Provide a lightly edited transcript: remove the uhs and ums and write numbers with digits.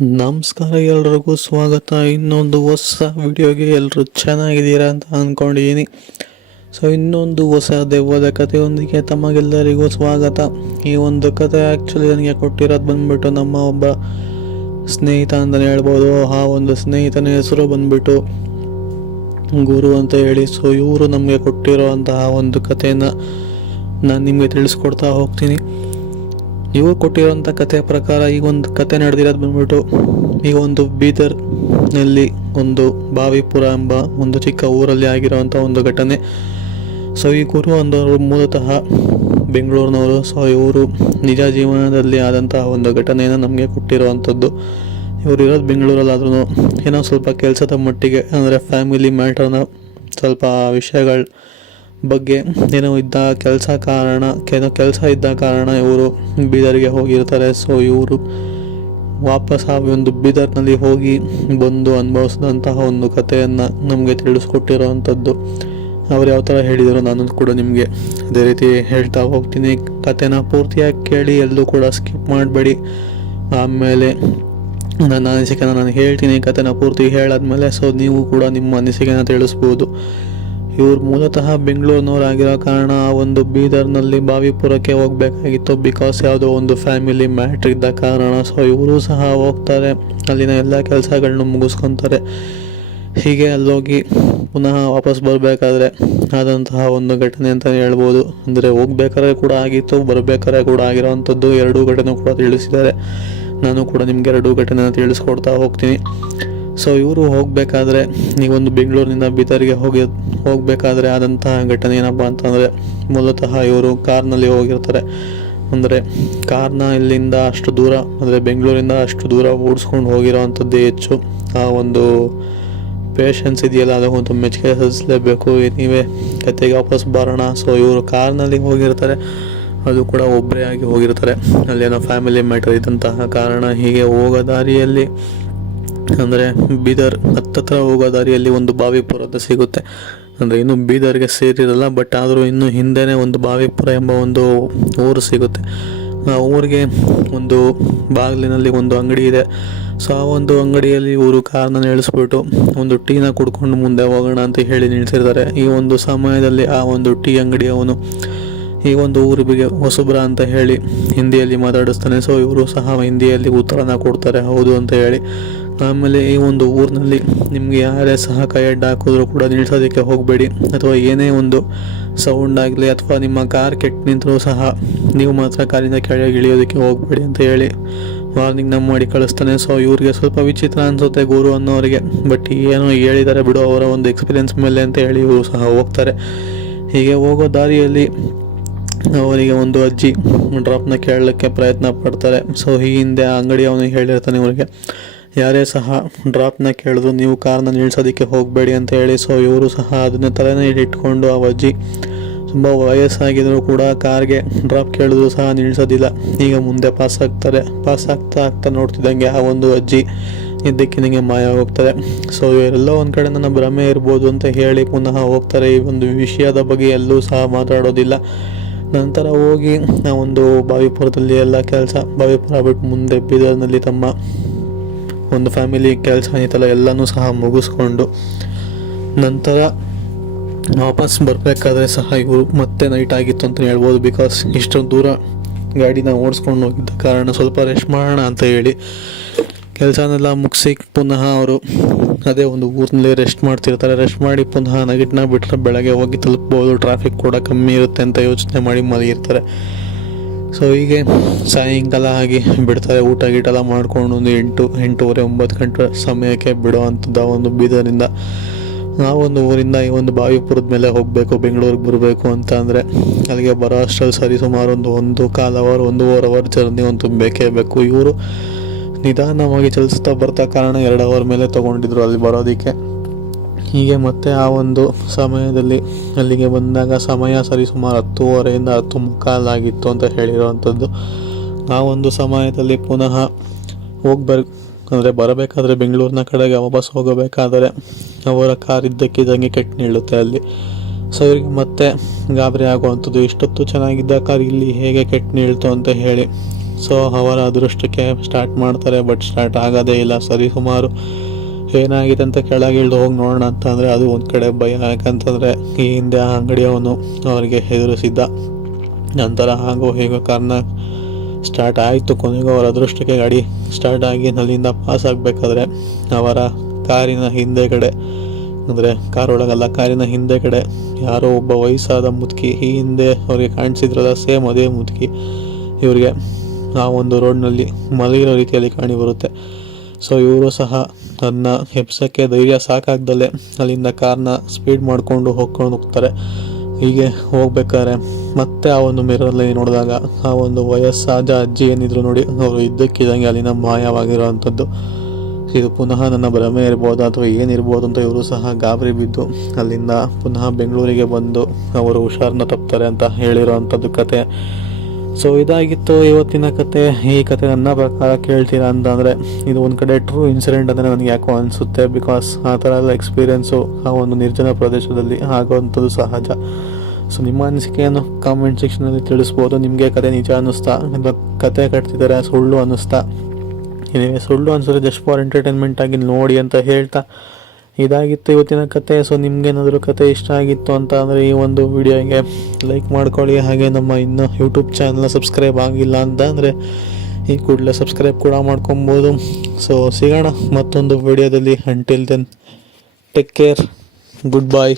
ನಮಸ್ಕಾರ, ಎಲ್ರಿಗೂ ಸ್ವಾಗತ ಇನ್ನೊಂದು ಹೊಸ ವಿಡಿಯೋಗೆ. ಎಲ್ಲರೂ ಚೆನ್ನಾಗಿದ್ದೀರಾ ಅಂತ ಅಂದ್ಕೊಂಡಿದ್ದೀನಿ. ಇನ್ನೊಂದು ಹೊಸ ದೆವ್ವದ ಕಥೆಯೊಂದಿಗೆ ತಮಗೆಲ್ಲರಿಗೂ ಸ್ವಾಗತ. ಈ ಒಂದು ಕಥೆ ಆ್ಯಕ್ಚುಲಿ ನನಗೆ ಕೊಟ್ಟಿರೋದು ಬಂದ್ಬಿಟ್ಟು ನಮ್ಮ ಒಬ್ಬ ಸ್ನೇಹಿತ ಅಂತಲೇ ಹೇಳ್ಬೋದು. ಆ ಒಂದು ಸ್ನೇಹಿತನ ಹೆಸರು ಬಂದ್ಬಿಟ್ಟು ಗುರು ಅಂತ ಹೇಳಿ. ಇವರು ನಮಗೆ ಕೊಟ್ಟಿರೋಂತಹ ಒಂದು ಕಥೆಯನ್ನು ನಾನು ನಿಮಗೆ ತಿಳಿಸ್ಕೊಡ್ತಾ ಹೋಗ್ತೀನಿ. ಇವರು ಕೊಟ್ಟಿರೋಂಥ ಕಥೆಯ ಪ್ರಕಾರ ಈ ಒಂದು ಕತೆ ನಡೆದಿರೋದು ಬಂದ್ಬಿಟ್ಟು ಈಗ ಒಂದು ಬೀದರ್ನಲ್ಲಿ ಒಂದು ಬಾವಿಪುರ ಎಂಬ ಒಂದು ಚಿಕ್ಕ ಊರಲ್ಲಿ ಆಗಿರೋವಂಥ ಒಂದು ಘಟನೆ. ಈ ಗುರು ಅಂದವರು ಮೂಲತಃ ಬೆಂಗಳೂರಿನವರು. ಇವರು ನಿಜ ಜೀವನದಲ್ಲಿ ಆದಂತಹ ಒಂದು ಘಟನೆಯನ್ನು ನಮಗೆ ಕೊಟ್ಟಿರುವಂಥದ್ದು. ಇವರು ಇರೋದು ಬೆಂಗಳೂರಲ್ಲಾದ್ರೂ ಏನೋ ಸ್ವಲ್ಪ ಕೆಲಸದ ಮಟ್ಟಿಗೆ, ಅಂದರೆ ಫ್ಯಾಮಿಲಿ ಮ್ಯಾಟರ್ನ ಸ್ವಲ್ಪ ವಿಷಯಗಳ ಬಗ್ಗೆ ಏನೋ ಕೆಲಸ ಇದ್ದ ಕಾರಣ ಇವರು ಬೀದರ್ಗೆ ಹೋಗಿರ್ತಾರೆ. ಇವರು ವಾಪಸ್ ಆ ಒಂದು ಬೀದರ್ನಲ್ಲಿ ಹೋಗಿ ಬಂದು ಅನುಭವಿಸಿದಂತಹ ಒಂದು ಕಥೆಯನ್ನು ನಮಗೆ ತಿಳಿಸ್ಕೊಟ್ಟಿರೋವಂಥದ್ದು. ಅವ್ರು ಯಾವ ಥರ ಹೇಳಿದರು ನಾನು ಕೂಡ ನಿಮಗೆ ಅದೇ ರೀತಿ ಹೇಳ್ತಾ ಹೋಗ್ತೀನಿ. ಕಥೆನ ಪೂರ್ತಿಯಾಗಿ ಕೇಳಿ, ಎಲ್ಲೂ ಕೂಡ ಸ್ಕಿಪ್ ಮಾಡಬೇಡಿ. ಆಮೇಲೆ ನನ್ನ ಅನಿಸಿಕೆನ ನಾನು ಹೇಳ್ತೀನಿ. ಕಥೆನ ಪೂರ್ತಿ ಹೇಳಾದ್ಮೇಲೆ ನೀವು ಕೂಡ ನಿಮ್ಮ ಅನಿಸಿಕೆನ ತಿಳಿಸ್ಬೋದು. ಇವರು ಮೂಲತಃ ಬೆಂಗಳೂರಿನವರಾಗಿರೋ ಕಾರಣ ಆ ಒಂದು ಬೀದರ್ನಲ್ಲಿ ಬಾವಿಪುರಕ್ಕೆ ಹೋಗಬೇಕಾಗಿತ್ತು. ಬಿಕಾಸ್ ಯಾವುದೋ ಒಂದು ಫ್ಯಾಮಿಲಿ ಮ್ಯಾಟ್ರ್ ಇದ್ದ ಕಾರಣ ಇವರು ಸಹ ಹೋಗ್ತಾರೆ. ಅಲ್ಲಿನ ಎಲ್ಲ ಕೆಲಸಗಳನ್ನ ಮುಗಿಸ್ಕೊತಾರೆ. ಹೀಗೆ ಅಲ್ಲೋಗಿ ಪುನಃ ವಾಪಸ್ ಬರಬೇಕಾದ್ರೆ ಆದಂತಹ ಒಂದು ಘಟನೆ ಅಂತಲೇ ಹೇಳ್ಬೋದು. ಅಂದರೆ ಹೋಗ್ಬೇಕಾದ್ರೆ ಕೂಡ ಆಗಿತ್ತು, ಬರಬೇಕಾದ್ರೆ ಕೂಡ ಆಗಿರೋವಂಥದ್ದು. ಎರಡೂ ಘಟನೆ ಕೂಡ ತಿಳಿಸಿದ್ದಾರೆ. ನಾನು ಕೂಡ ನಿಮಗೆ ಎರಡೂ ಘಟನೆನ ತಿಳಿಸ್ಕೊಡ್ತಾ ಹೋಗ್ತೀನಿ. ಇವರು ಹೋಗಬೇಕಾದ್ರೆ ಈ ಒಂದು ಬೆಂಗಳೂರಿನಿಂದ ಬೀದರ್ಗೆ ಹೋಗಬೇಕಾದ್ರೆ ಆದಂತಹ ಘಟನೆ ಏನಪ್ಪ ಅಂತಂದರೆ, ಮೂಲತಃ ಇವರು ಕಾರ್ನಲ್ಲಿ ಹೋಗಿರ್ತಾರೆ. ಅಂದರೆ ಕಾರ್ನ ಇಲ್ಲಿಂದ ಅಷ್ಟು ದೂರ, ಅಂದರೆ ಬೆಂಗಳೂರಿಂದ ಅಷ್ಟು ದೂರ ಓಡಿಸ್ಕೊಂಡು ಹೋಗಿರೋವಂಥದ್ದೇ ಹೆಚ್ಚು. ಆ ಒಂದು ಪೇಷನ್ಸ್ ಇದೆಯಲ್ಲ, ಅದಕ್ಕೊಂದು ಮೆಚ್ಚುಗೆ ಸಲ್ಲಿಸಲೇಬೇಕು. ನೀವೇ ಕತೆಗೆ ವಾಪಸ್ ಬರೋಣ. ಇವರು ಕಾರ್ನಲ್ಲಿ ಹೋಗಿರ್ತಾರೆ, ಅದು ಕೂಡ ಒಬ್ಬರೇ ಆಗಿ ಹೋಗಿರ್ತಾರೆ. ಅಲ್ಲೇನೋ ಫ್ಯಾಮಿಲಿ ಮ್ಯಾಟರ್ ಇದ್ದಂತಹ ಕಾರಣ. ಹೀಗೆ ಹೋಗೋ ದಾರಿಯಲ್ಲಿ, ಅಂದರೆ ಬೀದರ್ ಹತ್ತತ್ರ ಹೋಗೋ ದಾರಿಯಲ್ಲಿ ಒಂದು ಬಾವಿಪುರ ಅಂತ ಸಿಗುತ್ತೆ. ಅಂದರೆ ಇನ್ನೂ ಬೀದರ್ಗೆ ಸೇರಿರಲ್ಲ, ಬಟ್ ಆದರೂ ಇನ್ನೂ ಹಿಂದೆನೇ ಒಂದು ಬಾವಿಪುರ ಎಂಬ ಒಂದು ಊರು ಸಿಗುತ್ತೆ. ಆ ಊರಿಗೆ ಒಂದು ಬಾಗಿಲಿನಲ್ಲಿ ಒಂದು ಅಂಗಡಿ ಇದೆ. ಆ ಒಂದು ಅಂಗಡಿಯಲ್ಲಿ ಇವರು ಕಾರ್ನ ನಿಲ್ಲಿಸ್ಬಿಟ್ಟು ಒಂದು ಟೀನ ಕುಡ್ಕೊಂಡು ಮುಂದೆ ಹೋಗೋಣ ಅಂತ ಹೇಳಿ ನಿಲ್ಸಿರ್ತಾರೆ. ಈ ಒಂದು ಸಮಯದಲ್ಲಿ ಆ ಒಂದು ಟೀ ಅಂಗಡಿಯವನು ಈ ಒಂದು ಊರಿಗೆ ಹೊಸಬ್ರ ಅಂತ ಹೇಳಿ ಹಿಂದಿಯಲ್ಲಿ ಮಾತಾಡಿಸ್ತಾನೆ. ಇವರು ಸಹ ಹಿಂದಿಯಲ್ಲಿ ಉತ್ತರನ ಕೊಡ್ತಾರೆ, ಹೌದು ಅಂತ ಹೇಳಿ. ಆಮೇಲೆ ಈ ಒಂದು ಊರಿನಲ್ಲಿ ನಿಮಗೆ ಯಾರೇ ಸಹ ಕೈ ಅಡ್ಡ ಹಾಕಿದ್ರು ಕೂಡ ನಿಲ್ಸೋದಕ್ಕೆ ಹೋಗಬೇಡಿ, ಅಥವಾ ಏನೇ ಒಂದು ಸೌಂಡ್ ಆಗಲಿ ಅಥವಾ ನಿಮ್ಮ ಕಾರ್ ಕೆಟ್ಟು ನಿಂತರೂ ಸಹ ನೀವು ಮಾತ್ರ ಕಾರಿಂದ ಕೆಳಗೆ ಇಳಿಯೋದಕ್ಕೆ ಹೋಗಬೇಡಿ ಅಂತ ಹೇಳಿ ವಾರ್ನಿಂಗ್ನ ಮಾಡಿ ಕಳಿಸ್ತಾನೆ. ಇವ್ರಿಗೆ ಸ್ವಲ್ಪ ವಿಚಿತ್ರ ಅನಿಸುತ್ತೆ ಗುರು ಅನ್ನೋರಿಗೆ, ಬಟ್ ಏನೋ ಹೇಳಿದ್ದಾರೆ ಬಿಡು ಅವರ ಒಂದು ಎಕ್ಸ್ಪೀರಿಯನ್ಸ್ ಮೇಲೆ ಅಂತ ಹೇಳಿ ಇವರು ಸಹ ಹೋಗ್ತಾರೆ. ಹೀಗೆ ಹೋಗೋ ದಾರಿಯಲ್ಲಿ ಅವರಿಗೆ ಒಂದು ಅಜ್ಜಿ ಡ್ರಾಪ್ನ ಕೇಳಲಿಕ್ಕೆ ಪ್ರಯತ್ನ ಪಡ್ತಾರೆ. ಈ ಹಿಂದೆ ಆ ಅಂಗಡಿ ಅವನಿಗೆ ಹೇಳಿರ್ತಾನೆ ಇವರಿಗೆ, ಯಾರೇ ಸಹ ಡ್ರಾಪ್ನ ಕೇಳಿದ್ರು ನೀವು ಕಾರ್ನ ನಿಲ್ಸೋದಕ್ಕೆ ಹೋಗಬೇಡಿ ಅಂತ ಹೇಳಿ. ಇವರು ಸಹ ಅದನ್ನ ತಲೆನೇ ಇಟ್ಕೊಂಡು ಆ ಅಜ್ಜಿ ತುಂಬ ವಯಸ್ಸಾಗಿದ್ರು ಕೂಡ ಕಾರ್ಗೆ ಡ್ರಾಪ್ ಕೇಳಿದ್ರು ಸಹ ನಿಲ್ಸೋದಿಲ್ಲ. ಈಗ ಮುಂದೆ ಪಾಸ್ ಆಗ್ತಾ ನೋಡ್ತಿದ್ದಂಗೆ ಆ ಒಂದು ಅಜ್ಜಿ ಇದ್ದಕ್ಕಿನಂಗೆ ಮಾಯ ಹೋಗ್ತಾರೆ. ಇವರೆಲ್ಲೋ ಒಂದು ಕಡೆ ನನ್ನ ಭ್ರಮೆ ಇರ್ಬೋದು ಅಂತ ಹೇಳಿ ಪುನಃ ಹೋಗ್ತಾರೆ. ಈ ಒಂದು ವಿಷಯದ ಬಗ್ಗೆ ಎಲ್ಲೂ ಸಹ ಮಾತಾಡೋದಿಲ್ಲ. ನಂತರ ಹೋಗಿ ಆ ಒಂದು ಬಾವಿಪುರದಲ್ಲಿ ಎಲ್ಲ ಬಾವಿಪುರ ಬಿಟ್ಟು ಮುಂದೆ ಬೀದರ್ನಲ್ಲಿ ತಮ್ಮ ಒಂದು ಫ್ಯಾಮಿಲಿ ಕೆಲಸ ಏನಿತ್ತಲ್ಲ ಎಲ್ಲನೂ ಸಹ ಮುಗಿಸ್ಕೊಂಡು ನಂತರ ವಾಪಸ್ ಬರಬೇಕಾದ್ರೆ ಸಹ ಇವರು ಮತ್ತೆ ನೈಟ್ ಆಗಿತ್ತು ಅಂತ ಹೇಳ್ಬೋದು. ಬಿಕಾಸ್ ಇಷ್ಟೊಂದು ದೂರ ಗಾಡಿನ ಓಡಿಸ್ಕೊಂಡು ಹೋಗಿದ್ದ ಕಾರಣ ಸ್ವಲ್ಪ ರೆಸ್ಟ್ ಮಾಡೋಣ ಅಂತ ಹೇಳಿ ಕೆಲಸನೆಲ್ಲ ಮುಗಿಸಿ ಪುನಃ ಅವರು ಅದೇ ಒಂದು ಊರಿನಲ್ಲಿ ರೆಸ್ಟ್ ಮಾಡ್ತಿರ್ತಾರೆ. ರೆಸ್ಟ್ ಮಾಡಿ ಪುನಃ ನೈಟ್ನ ಬಿಟ್ಟರೆ ಬೆಳಗ್ಗೆ ಹೋಗಿ ತಲುಪ್ಬೋದು, ಟ್ರಾಫಿಕ್ ಕೂಡ ಕಮ್ಮಿ ಇರುತ್ತೆ ಅಂತ ಯೋಚನೆ ಮಾಡಿ ಮಲಗಿರ್ತಾರೆ. ಹೀಗೆ ಸಾಯಂಕಾಲ ಆಗಿ ಬಿಡ್ತಾರೆ. ಊಟ ಗೀಟೆಲ್ಲ ಮಾಡ್ಕೊಂಡು ಒಂದು 8-8:30 9 ಗಂಟೆ ಸಮಯಕ್ಕೆ ಬಿಡೋ ಅಂಥದ್ದು ಒಂದು ಬೀದರಿಂದ. ನಾವೊಂದು ಊರಿಂದ ಈ ಒಂದು ಬಾವಿಪುರದ ಮೇಲೆ ಹೋಗಬೇಕು, ಬೆಂಗಳೂರಿಗೆ ಬರಬೇಕು ಅಂತ ಅಂದರೆ ಅಲ್ಲಿಗೆ ಬರೋ ಅಷ್ಟರಲ್ಲಿ ಸರಿ ಸುಮಾರು ಒಂದು 1.25 ಅವರ್ ಜರ್ನಿ ಅಂತೂ ಬೇಕೇ ಬೇಕು. ಇವರು ನಿಧಾನವಾಗಿ ಚಲಿಸ್ತಾ ಬರ್ತಾ ಕಾರಣ 2 ಅವರ್ ಮೇಲೆ ತೊಗೊಂಡಿದ್ರು ಅಲ್ಲಿ ಬರೋದಕ್ಕೆ. ಹೀಗೆ ಮತ್ತೆ ಆ ಒಂದು ಸಮಯದಲ್ಲಿ ಅಲ್ಲಿಗೆ ಬಂದಾಗ ಸಮಯ ಸರಿ ಸುಮಾರು 10:30 10:45 ಆಗಿತ್ತು ಅಂತ ಹೇಳಿರೋವಂಥದ್ದು. ಆ ಒಂದು ಸಮಯದಲ್ಲಿ ಪುನಃ ಬರಬೇಕಾದ್ರೆ ಬೆಂಗಳೂರಿನ ಕಡೆಗೆ ವಾಪಸ್ ಹೋಗಬೇಕಾದರೆ ಅವರ ಕಾರ್ ಇದ್ದಕ್ಕಿದ್ದಂಗೆ ಕೆಟ್ಟು ನಿಲ್ಲುತ್ತೆ ಅಲ್ಲಿ. ಇವರಿಗೆ ಮತ್ತೆ ಗಾಬರಿ ಆಗುವಂಥದ್ದು, ಇಷ್ಟೊತ್ತು ಚೆನ್ನಾಗಿದ್ದ ಕಾರ್ ಇಲ್ಲಿ ಹೇಗೆ ಕೆಟ್ಟು ನಿಲ್ತು ಅಂತ ಹೇಳಿ. ಸೊ ಅವರ ಅದೃಷ್ಟಕ್ಕೆ ಸ್ಟಾರ್ಟ್ ಮಾಡ್ತಾರೆ, ಬಟ್ ಸ್ಟಾರ್ಟ್ ಆಗೋದೇ ಇಲ್ಲ. ಸರಿ ಸುಮಾರು ಏನಾಗಿದೆ ಅಂತ ಕೆಳಗೆ ಇಳಿದು ಹೋಗಿ ನೋಡೋಣ ಅಂತಂದರೆ ಅದು ಒಂದು ಕಡೆ ಭಯ. ಯಾಕಂತಂದರೆ ಈ ಹಿಂದೆ ಆ ಅಂಗಡಿಯವನು ಅವರಿಗೆ ಎದುರಿಸಿದ್ದ. ನಂತರ ಹಾಗೂ ಹೇಗೋ ಕಾರಣ ಸ್ಟಾರ್ಟ್ ಆಯಿತು. ಕೊನೆಗೂ ಅವರ ಅದೃಷ್ಟಕ್ಕೆ ಗಾಡಿ ಸ್ಟಾರ್ಟ್ ಆಗಿ ಅಲ್ಲಿಂದ ಪಾಸ್ ಆಗಬೇಕಾದ್ರೆ ಅವರ ಕಾರಿನ ಹಿಂದೆ ಕಡೆ, ಅಂದರೆ ಕಾರೊಳಗಲ್ಲ, ಕಾರಿನ ಹಿಂದೆ ಕಡೆ ಯಾರೋ ಒಬ್ಬ ವಯಸ್ಸಾದ ಮುದುಕಿ, ಈ ಹಿಂದೆ ಅವ್ರಿಗೆ ಕಾಣಿಸಿದ್ರಲ್ಲ ಸೇಮ್ ಅದೇ ಮುದುಕಿ ಇವರಿಗೆ ಆ ಒಂದು ರೋಡ್ನಲ್ಲಿ ಮಲಗಿರೋ ರೀತಿಯಲ್ಲಿ ಕಾಣಿ ಬರುತ್ತೆ. ಸೊ ಇವರು ಸಹ ಅದನ್ನ ಎಬ್ಸೋಕ್ಕೆ ಧೈರ್ಯ ಸಾಕಾಗ್ದಲೆ ಅಲ್ಲಿಂದ ಕಾರ್ನ ಸ್ಪೀಡ್ ಮಾಡಿಕೊಂಡು ಹೋಗ್ತಾರೆ. ಹೀಗೆ ಹೋಗ್ಬೇಕಾದ್ರೆ ಮತ್ತೆ ಆ ಒಂದು ಮಿರರಲ್ಲಿ ನೋಡಿದಾಗ ಆ ಒಂದು ವಯಸ್ಸಾದ ಅಜ್ಜಿ ಏನಿದ್ರು ನೋಡಿ, ಅವರು ಇದ್ದಕ್ಕಿದ್ದಂಗೆ ಅಲ್ಲಿನ ಮಾಯವಾಗಿರೋ ಅಂಥದ್ದು. ಇದು ಪುನಃ ನನ್ನ ಭ್ರಮೆ ಇರ್ಬೋದು ಅಥವಾ ಏನಿರ್ಬೋದು ಅಂತ ಇವರು ಸಹ ಗಾಬರಿ ಬಿದ್ದು ಅಲ್ಲಿಂದ ಪುನಃ ಬೆಂಗಳೂರಿಗೆ ಬಂದು ಅವರು ಹುಷಾರನ್ನ ತಪ್ತಾರೆ ಅಂತ ಹೇಳಿರೋ ಅಂಥದ್ದು ಕತೆ. ಸೊ ಇದಾಗಿತ್ತು ಇವತ್ತಿನ ಕತೆ. ಈ ಕತೆ ನನ್ನ ಪ್ರಕಾರ ಕೇಳ್ತೀರಾ ಅಂತಂದರೆ ಇದು ಒಂದು ಕಡೆ ಟ್ರೂ ಇನ್ಸಿಡೆಂಟ್ ಅಂದರೆ ನನಗೆ ಯಾಕೋ ಅನಿಸುತ್ತೆ. ಬಿಕಾಸ್ ಆ ಥರ ಎಲ್ಲ ಎಕ್ಸ್ಪೀರಿಯೆನ್ಸು ಆ ಒಂದು ನಿರ್ಜನ ಪ್ರದೇಶದಲ್ಲಿ ಆಗೋವಂಥದ್ದು ಸಹಜ. ಸೊ ನಿಮ್ಮ ಅನಿಸಿಕೆಯನ್ನು ಕಾಮೆಂಟ್ ಸೆಕ್ಷನಲ್ಲಿ ತಿಳಿಸ್ಬೋದು. ನಿಮಗೆ ಕತೆ ನಿಜ ಅನ್ನಿಸ್ತಾ ಅಥವಾ ಕತೆ ಕಟ್ತಿದ್ದಾರೆ ಸುಳ್ಳು ಅನ್ನಿಸ್ತಾ? ಏನಿವೆ ಸುಳ್ಳು ಅನಿಸಿದ್ರೆ ಜಸ್ಟ್ ಫಾರ್ ಎಂಟರ್ಟೈನ್ಮೆಂಟ್ ಆಗಿ ನೋಡಿ ಅಂತ ಹೇಳ್ತಾ ಇದಾಗಿತ್ತು ಇವತ್ತಿನ ಕತೆ. ಸೊ ನಿಮ್ಗೇನಾದರೂ ಕತೆ ಇಷ್ಟ ಆಗಿತ್ತು ಅಂತ ಅಂದರೆ ಈ ಒಂದು ವಿಡಿಯೋಗೆ ಲೈಕ್ ಮಾಡ್ಕೊಳ್ಳಿ. ಹಾಗೆ ನಮ್ಮ ಇನ್ನು ಯೂಟ್ಯೂಬ್ ಚಾನಲ್ನ ಸಬ್ಸ್ಕ್ರೈಬ್ ಆಗಿಲ್ಲ ಅಂತ ಅಂದರೆ ಈ ಕೂಡಲೇ ಸಬ್ಸ್ಕ್ರೈಬ್ ಕೂಡ ಮಾಡ್ಕೊಬೋದು. ಸೊ ಸಿಗೋಣ ಮತ್ತೊಂದು ವಿಡಿಯೋದಲ್ಲಿ. Until then take care, good ಬಾಯ್.